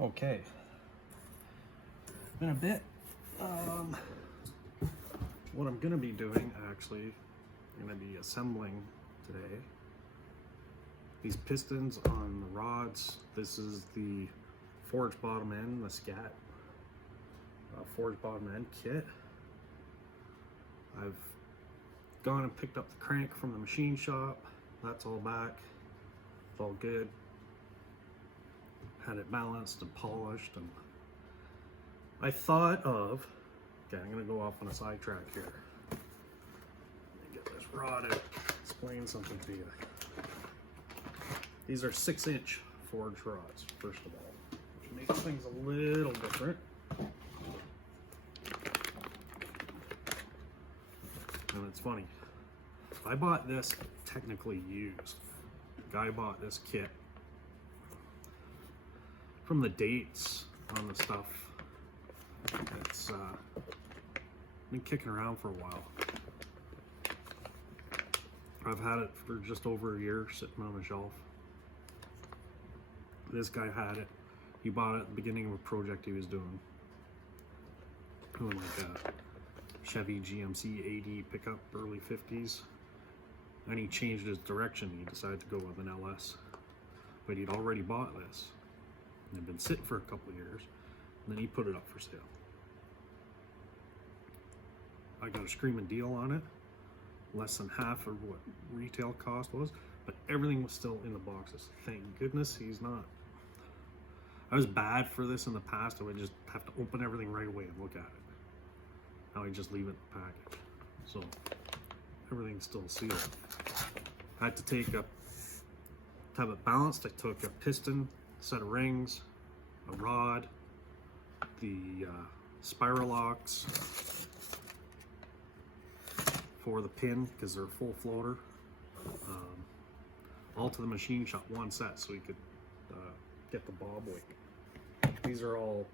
Okay, been a bit. What I'm gonna be doing, actually, I'm gonna be assembling today these pistons on the rods. This is the forged bottom end, the Scat forged bottom end kit. I've gone and picked up the crank from the machine shop. That's all back. It's all good. Had it balanced and polished, and I thought of, okay, I'm gonna go off on a sidetrack here. Let me get this rod out, explain something to you. These are 6-inch forged rods, first of all, which makes things a little different. And it's funny, I bought this technically used. The guy bought this kit. From the dates on the stuff, it's been kicking around for a while. I've had it for just over a year sitting on a shelf. This guy had it. He bought it at the beginning of a project he was doing like a Chevy GMC 80 pickup, early 50s. And he changed his direction. He decided to go with an LS. But he'd already bought this. It had been sitting for a couple of years, and then he put it up for sale. I got a screaming deal on it, less than half of what retail cost was, but everything was still in the boxes. Thank goodness he's not. I was bad for this in the past. I would just have to open everything right away and look at it. Now I just leave it in the package. So everything's still sealed. I had to take to have it balanced, I took a piston, set of rings, a rod, the spiral locks for the pin because they're a full floater, all to the machine shop, one set, so we could get the bob weight. These are all,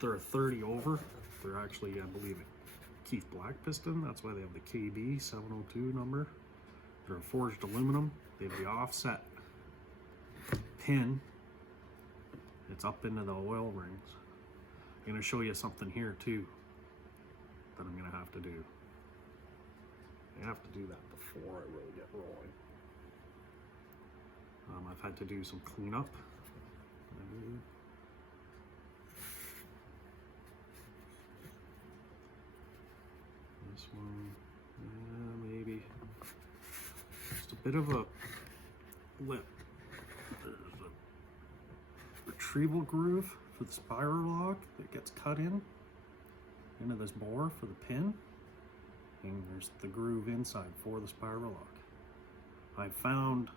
they're a 30 over. They're actually, I believe, a Keith Black piston. That's why they have the KB 702 number. They're a forged aluminum. They have the offset pin. It's up into the oil rings. I'm gonna show you something here too that I'm gonna have to do. I have to do that before I really get rolling. I've had to do some cleanup. This one, maybe. Just a bit of a lip. There's a retrieval groove for the spiral lock that gets cut into this bore for the pin, and there's the groove inside for the spiral lock. I found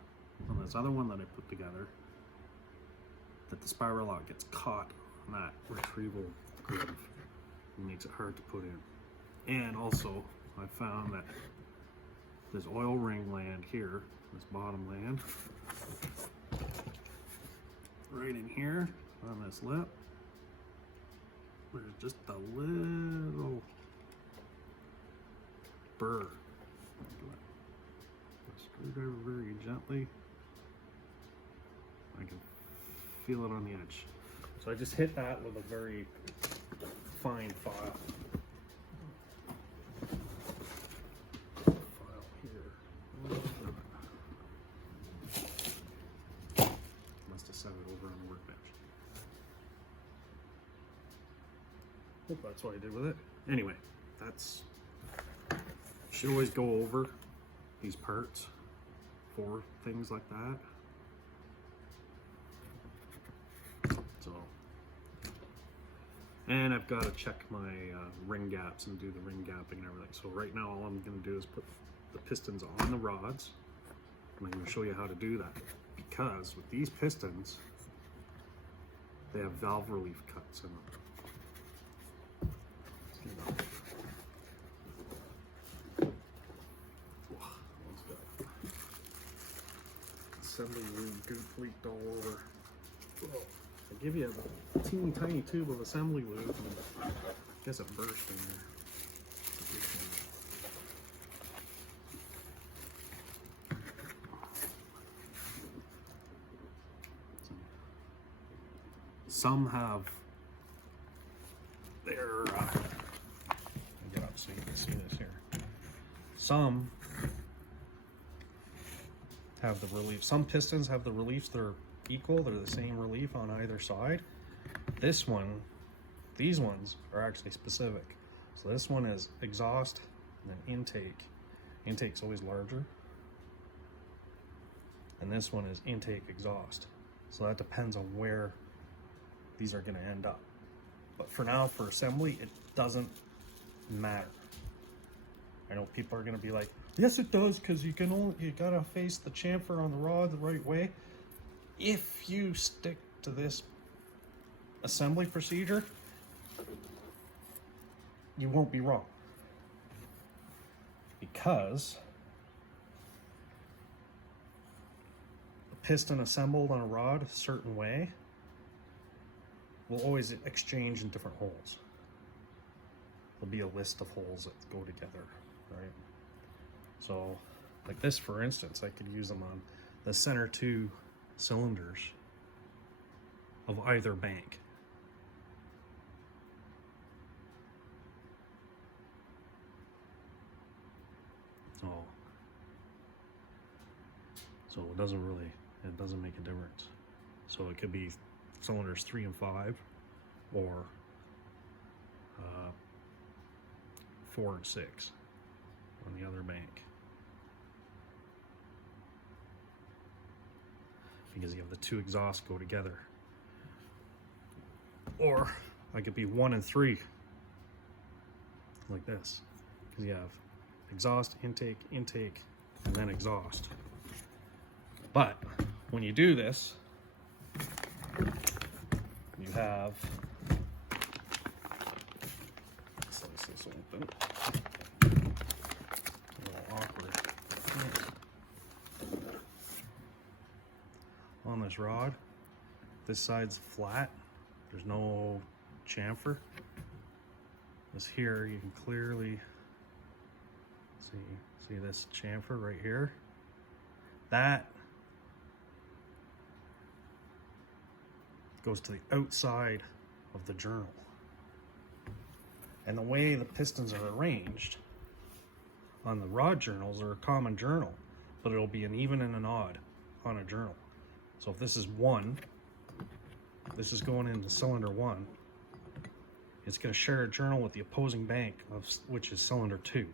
on this other one that I put together that the spiral lock gets caught on that retrieval groove. It makes it hard to put in. And also I found that this oil ring land here, this bottom land, right in here on this lip, there's just a little burr. Screwdriver very gently. I can feel it on the edge. So I just hit that with a very fine file. Must have set it over on the workbench. Hope that's what I did with it. Anyway, that's, should always go over these parts for things like that. So, and I've got to check my ring gaps and do the ring gapping and everything. So right now all I'm going to do is put the pistons on the rods, and I'm going to show you how to do that, because with these pistons they have valve relief cuts in them. Assembly lube goop leaked all over. I give you a teeny tiny tube of assembly lube, and I guess it burst in there. Some have their, get up so you can see this here. Some have the relief. Some pistons have the reliefs that are equal. They're the same relief on either side. This one, these ones are actually specific. So this one is exhaust and then intake. Intake's always larger. And this one is intake exhaust. So that depends on where these are going to end up. But for now, for assembly, it doesn't matter. I know people are going to be like, yes it does, because you gotta face the chamfer on the rod the right way. If you stick to this assembly procedure, you won't be wrong, because a piston assembled on a rod a certain way will always exchange in different holes. There'll be a list of holes that go together, right? So like this, for instance, I could use them on the center two cylinders of either bank. So it doesn't make a difference. So it could be cylinders 3 and 5, or 4 and 6 on the other bank, because you have the two exhausts go together. Or I could be 1 and 3 like this, because you have exhaust, intake, intake, and then exhaust. But when you do this, you have, let's slice this open. A little awkward. On this rod, this side's flat. There's no chamfer. This here, you can clearly see this chamfer right here. That goes to the outside of the journal. And the way the pistons are arranged on the rod journals are a common journal, but it'll be an even and an odd on a journal. So if this is 1, this is going into cylinder 1, it's going to share a journal with the opposing bank, which is cylinder 2.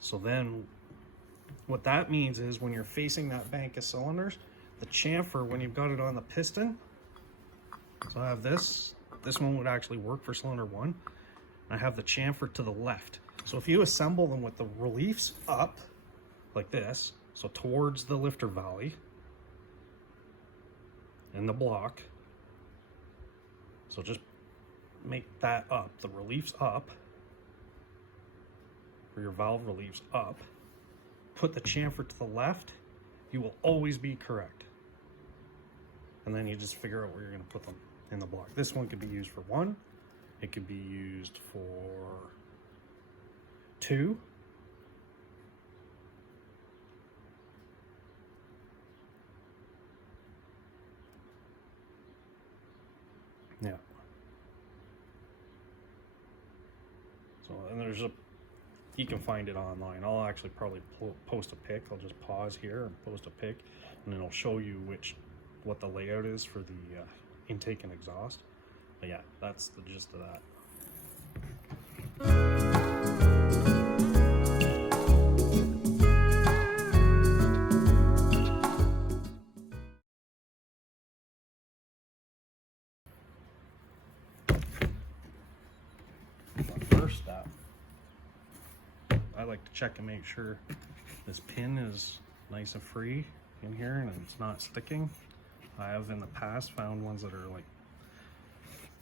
So then what that means is when you're facing that bank of cylinders, the chamfer, when you've got it on the piston, so I have this one would actually work for cylinder 1. I have the chamfer to the left. So if you assemble them with the reliefs up like this, so towards the lifter valley in the block, so just make that up, the reliefs up, or your valve reliefs up, put the chamfer to the left, you will always be correct. And then you just figure out where you're going to put them in the block. This one could be used for 1, it could be used for 2, yeah. So, and there's you can find it online. I'll actually probably post a pic. I'll just pause here and post a pic, and then it'll show you what the layout is for the intake and exhaust. But yeah, that's the gist of that. First step, I like to check and make sure this pin is nice and free in here and it's not sticking. I have in the past found ones that are like,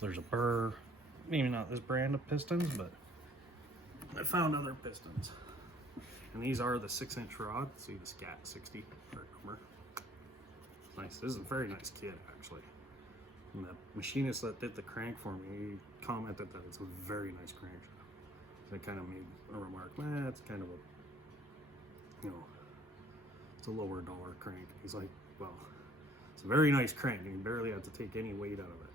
there's a burr, maybe not this brand of pistons, but I found other pistons. And these are the 6-inch rod. See the Scat 60 part number. Nice. This is a very nice kit, actually. And the machinist that did the crank for me, he commented that it's a very nice crank. So I kind of made a remark, it's kind of a, it's a lower dollar crank. He's like, well. It's a very nice crank. You barely have to take any weight out of it.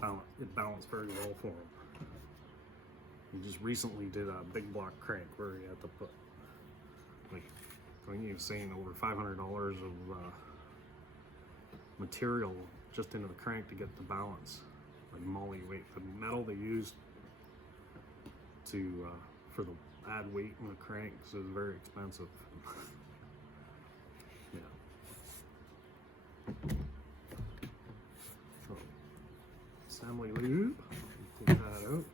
So it balanced very well for him. He just recently did a big block crank where he had to put, like, I think he was saying over $500 of material just into the crank to get the balance, like moly weight. The metal they used to for the add weight in the crank, so it was very expensive. Yeah. So, assembly lube, take that out.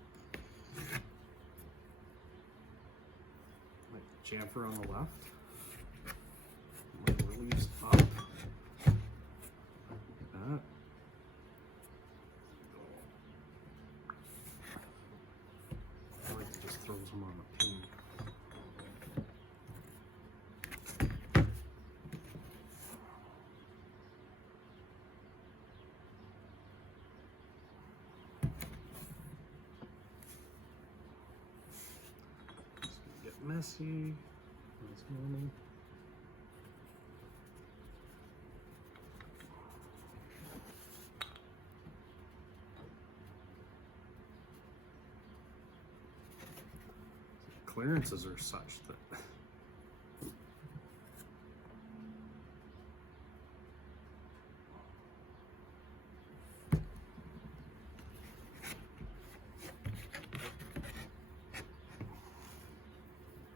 Like the chamfer on the left. Release up. Like that. I like to just throw some on the pin. It's gonna get messy this morning. Clearances are such that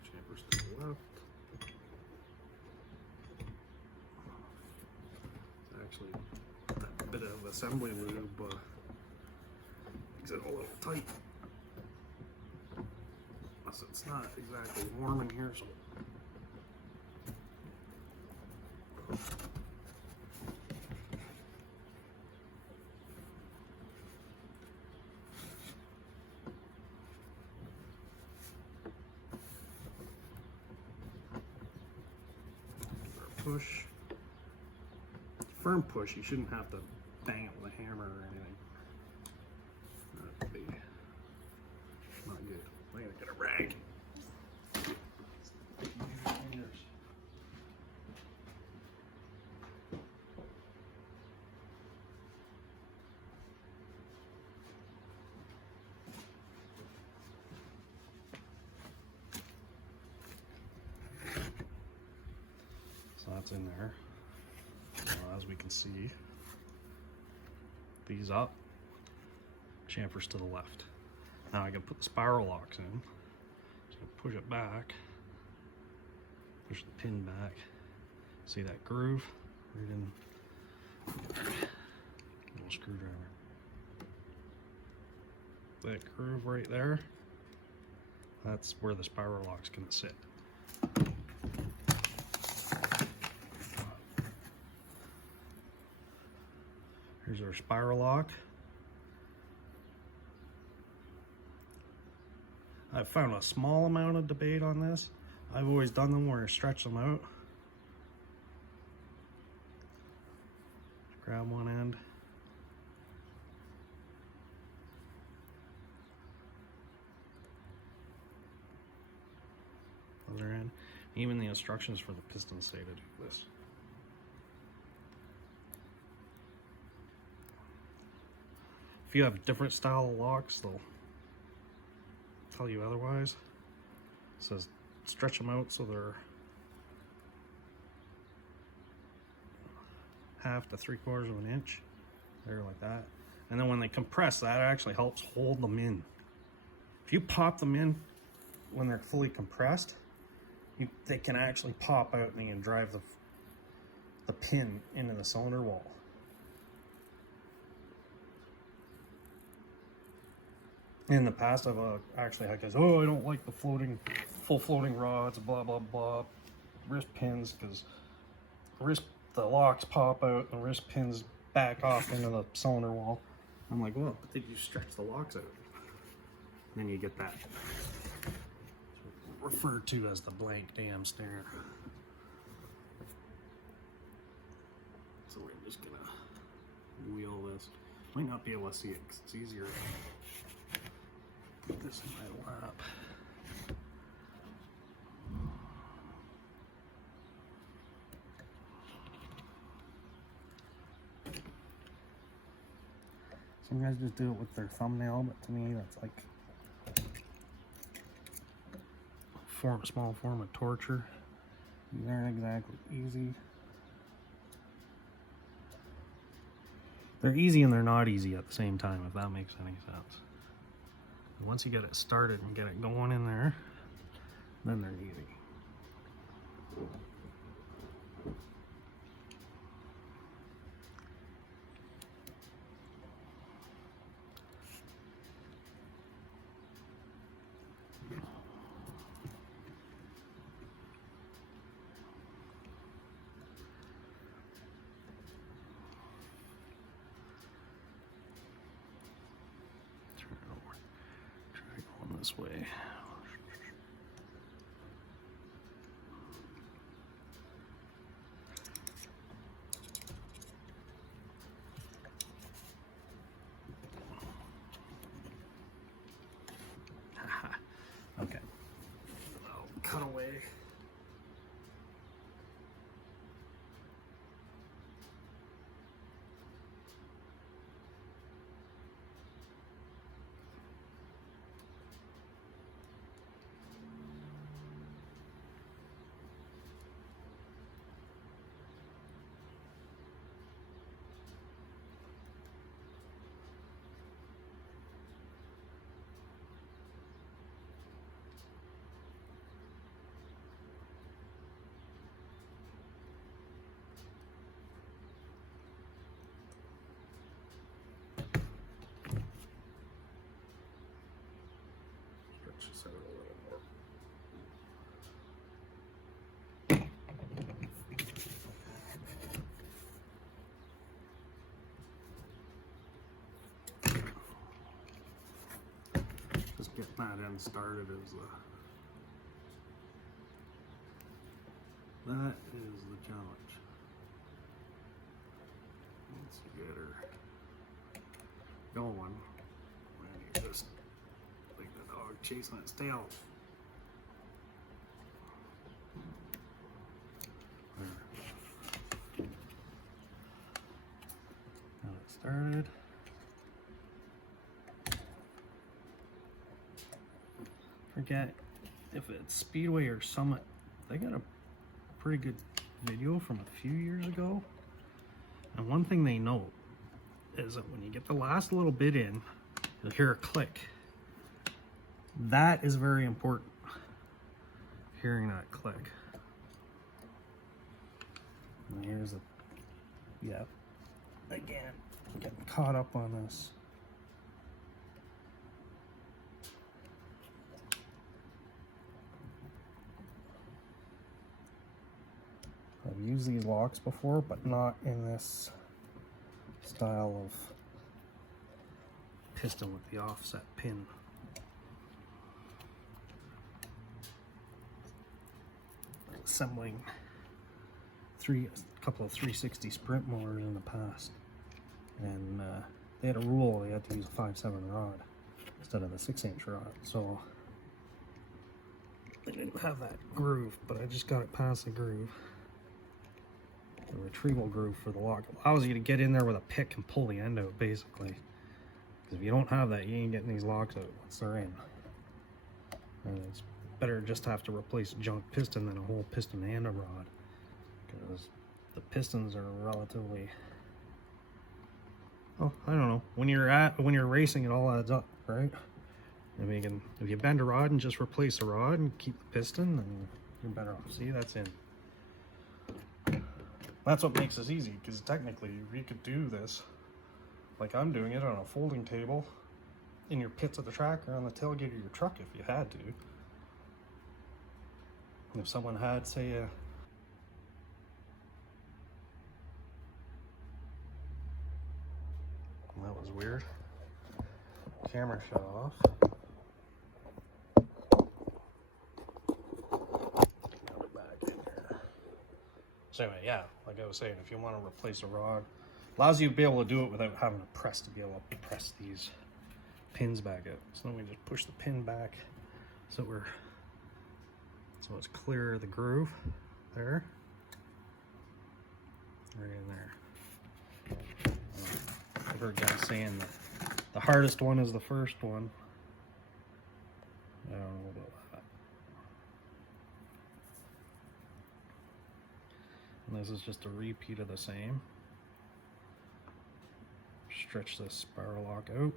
chamfer's to the left. It's actually that bit of assembly lube makes it a little tight. It's not exactly warm in here, so push. Firm push, you shouldn't have to bang it with a hammer or anything. That'd be not good. I'm gonna get a rag. So that's in there. As we can see, these up, chamfers to the left. Now I can put the spiral locks in. So push it back, push the pin back. See that groove? Right in. Little screwdriver. That groove right there, that's where the spiral lock's gonna sit. Here's our spiral lock. I've found a small amount of debate on this. I've always done them where I stretch them out. Grab one end. Other end. Even the instructions for the pistons say to do this. If you have different style of locks, they'll tell you otherwise. It says stretch them out so they're 1/2 to 3/4 of an inch. There, like that. And then when they compress, that actually helps hold them in. If you pop them in when they're fully compressed, they can actually pop out and they can drive the pin into the cylinder wall. In the past, I've actually had guys, oh, I don't like the full floating rods, blah, blah, blah, wrist pins, because the locks pop out and wrist pins back off into the cylinder wall. I'm like, well, but did you stretch the locks out? And then you get that referred to as the blank dam stare. So we're just gonna wheel this. Might not be able to see it because it's easier. Put this in my lap. Some guys just do it with their thumbnail, but to me that's like a small form of torture. These aren't exactly easy. They're easy and they're not easy at the same time, if that makes any sense. Once you get it started and get it going in there, then they're easy. Try going this way. Okay. I'll cut away. Stretch this out a little more. Just getting that end started is that is the challenge. Let's get her going. And you just like the dog chasing its tail. There. Got it started. Forget if it's Speedway or Summit, they got a pretty good video from a few years ago. And one thing they note is that when you get the last little bit in, you'll hear a click. That is very important, hearing that click. And here's a, yeah, again, I'm getting caught up on this. I've used these locks before, but not in this style of piston with the offset pin. Assembling a couple of 360 sprint motors in the past, and they had a rule they had to use a 5/7 rod instead of the 6-inch rod, so they didn't have that groove, but I just got it past the groove. The retrieval groove for the lock allows you to get in there with a pick and pull the end out, basically, because if you don't have that, you ain't getting these locks out once they're in. And it's better just to have to replace a junk piston than a whole piston and a rod, because the pistons are relatively, oh, I don't know, when you're racing, it all adds up, right? If you bend a rod and just replace the rod and keep the piston, then you're better off. See, that's in. That's what makes this easy, because technically you could do this like I'm doing it on a folding table in your pits of the track or on the tailgate of your truck if you had to. And if someone had, say, that was weird. Camera shut off. So anyway, yeah, like I was saying, if you want to replace a rod, allows you to be able to do it without having to press to be able to press these pins back out. So then we just push the pin back so it's clear of the groove there. Right in there. I've heard guys saying that The hardest one is the first one. I don't know about that. And this is just a repeat of the same. Stretch this spiral lock out.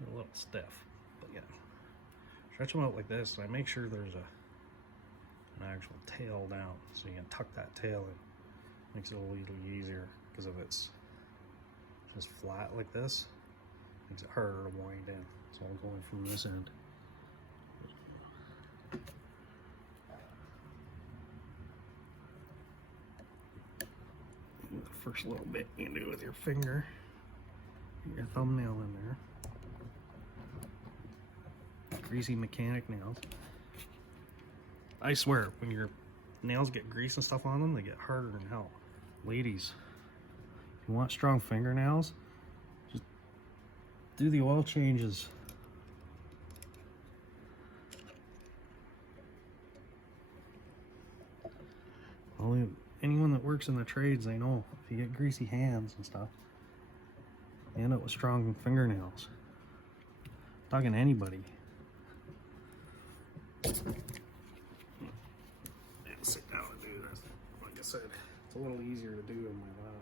They're a little stiff, but yeah. Stretch them out like this, and I make sure there's an actual tail down, so you can tuck that tail in. Makes it a little easier, because if it's just flat like this, it makes it harder to wind in. So I'll go in from this end. The first little bit you can do with your finger, get your thumbnail in there. Greasy mechanic nails. I swear, when your nails get grease and stuff on them, they get harder than hell. Ladies, if you want strong fingernails, just do the oil changes. Only anyone that works in the trades, they know if you get greasy hands and stuff, you end up with strong fingernails. I'm talking to anybody. Sit down and do this. Like I said, it's a little easier to do in my lap.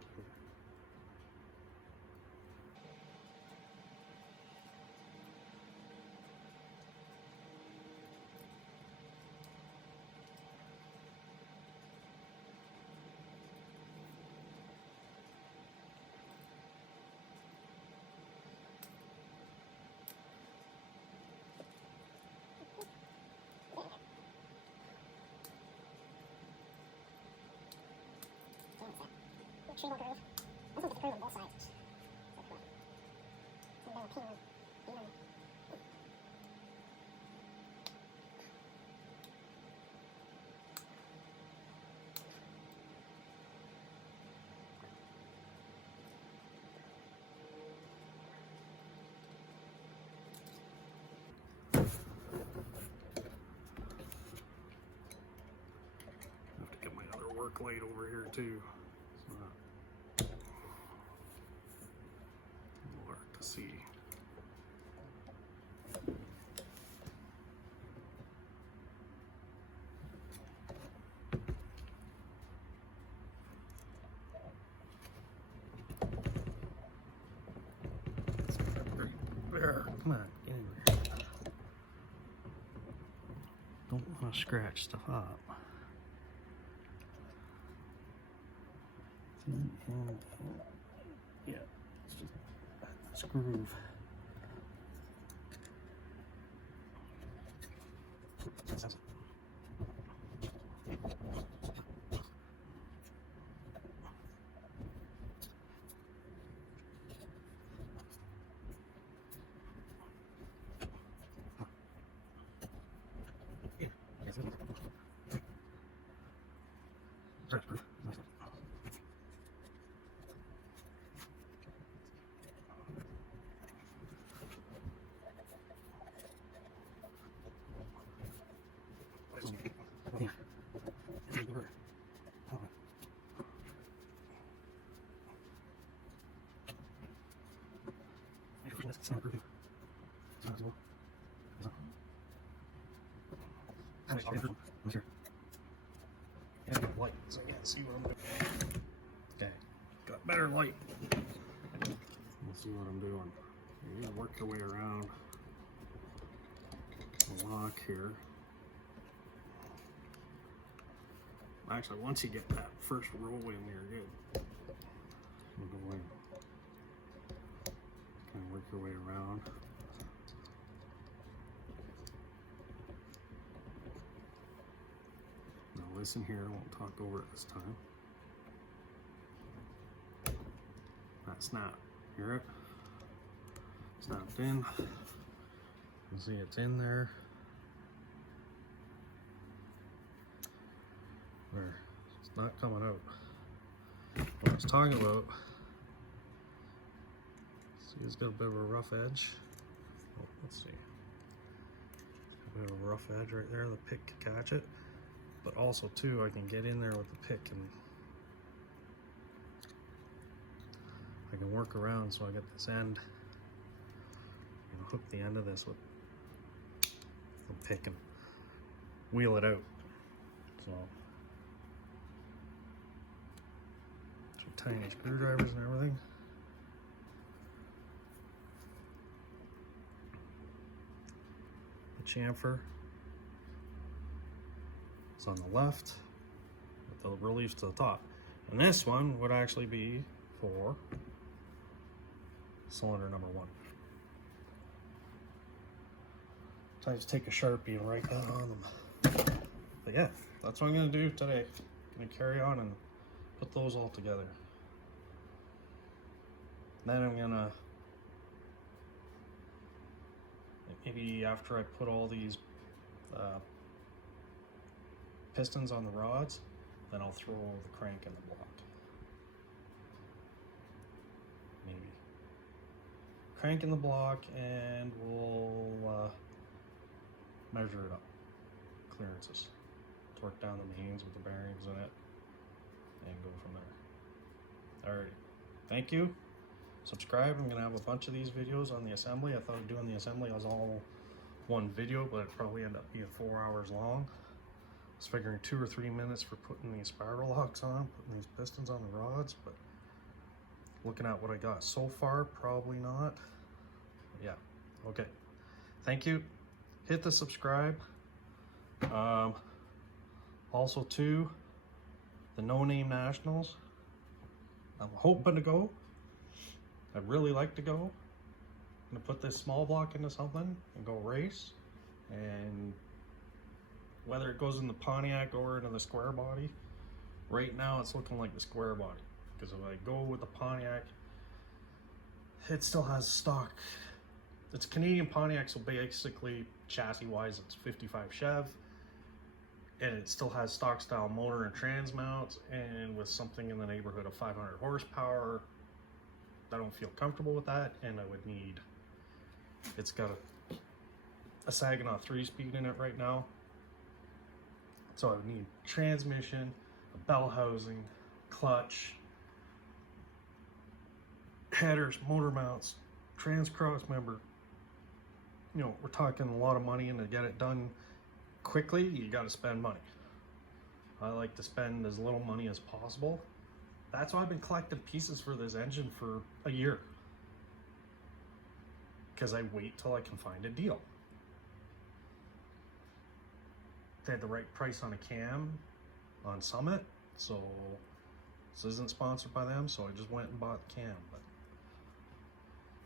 Treble groove. I think it's curved on both sides. And then pin on. I have to get my other work light over here too. See. There, come on, get in there. Don't want to scratch stuff up. Yeah, it's just this groove. Light, so I can't see what I'm doing. Okay, got better light. Let's see what I'm doing. You're gonna work your way around the lock here. Actually, once you get that first roll in, you're good. We'll go in. Kind of work your way around. Now listen here, I won't talk over it this time. That snap, hear it? Snapped in. You can see it's in there. There, it's not coming out. What I was talking about, see it's got a bit of a rough edge. Oh, let's see. We have a rough edge right there, the pick can catch it. But also too, I can get in there with the pick and I can work around so I get this end. And hook the end of this with the pick and wheel it out. So tiny screwdrivers and everything. The chamfer is on the left with the reliefs to the top. And this one would actually be for cylinder number 1. So I just take a Sharpie and write that on them. But yeah, that's what I'm gonna do today. I'm gonna carry on and put those all together. Then I'm gonna, maybe after I put all these pistons on the rods, then I'll throw the crank in the block. Maybe. Crank in the block and we'll measure it up. Clearances. Torque down the mains with the bearings in it and go from there. Alright. Thank you. Subscribe. I'm gonna have a bunch of these videos on the assembly. I thought doing the assembly was all one video, but it probably ended up being 4 hours long. I was figuring 2 or 3 minutes for putting these spiral locks on, putting these pistons on the rods, but looking at what I got so far, probably not. Yeah, okay. Thank you. Hit the subscribe. Also too, the No Name Nationals. I'm hoping to go. I'd really like to go. I'm gonna put this small block into something and go race. And whether it goes in the Pontiac or into the square body, right now it's looking like the square body. Because if I go with the Pontiac, it still has stock. It's a Canadian Pontiac, so basically chassis wise it's 55 Chev. And it still has stock style motor and trans mounts, and with something in the neighborhood of 500 horsepower. I don't feel comfortable with that, and I would need, it's got a Saginaw 3-speed in it right now, so I would need transmission, a bell housing, clutch, headers, motor mounts, trans cross member. You know, we're talking a lot of money, and to get it done quickly, you got to spend money. I like to spend as little money as possible. That's why I've been collecting pieces for this engine for a year. Because I wait till I can find a deal. They had the right price on a cam on Summit, so this isn't sponsored by them, so I just went and bought the cam. But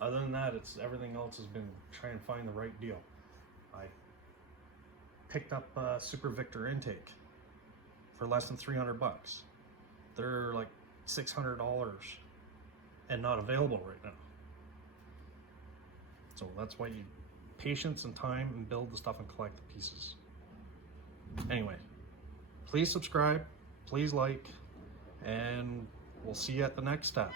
other than that, it's everything else has been trying to find the right deal. I picked up a Super Victor intake for less than 300 bucks. They're like $600 and not available right now. So that's why you patience and time and build the stuff and collect the pieces. Anyway, please subscribe, please like, and we'll see you at the next step.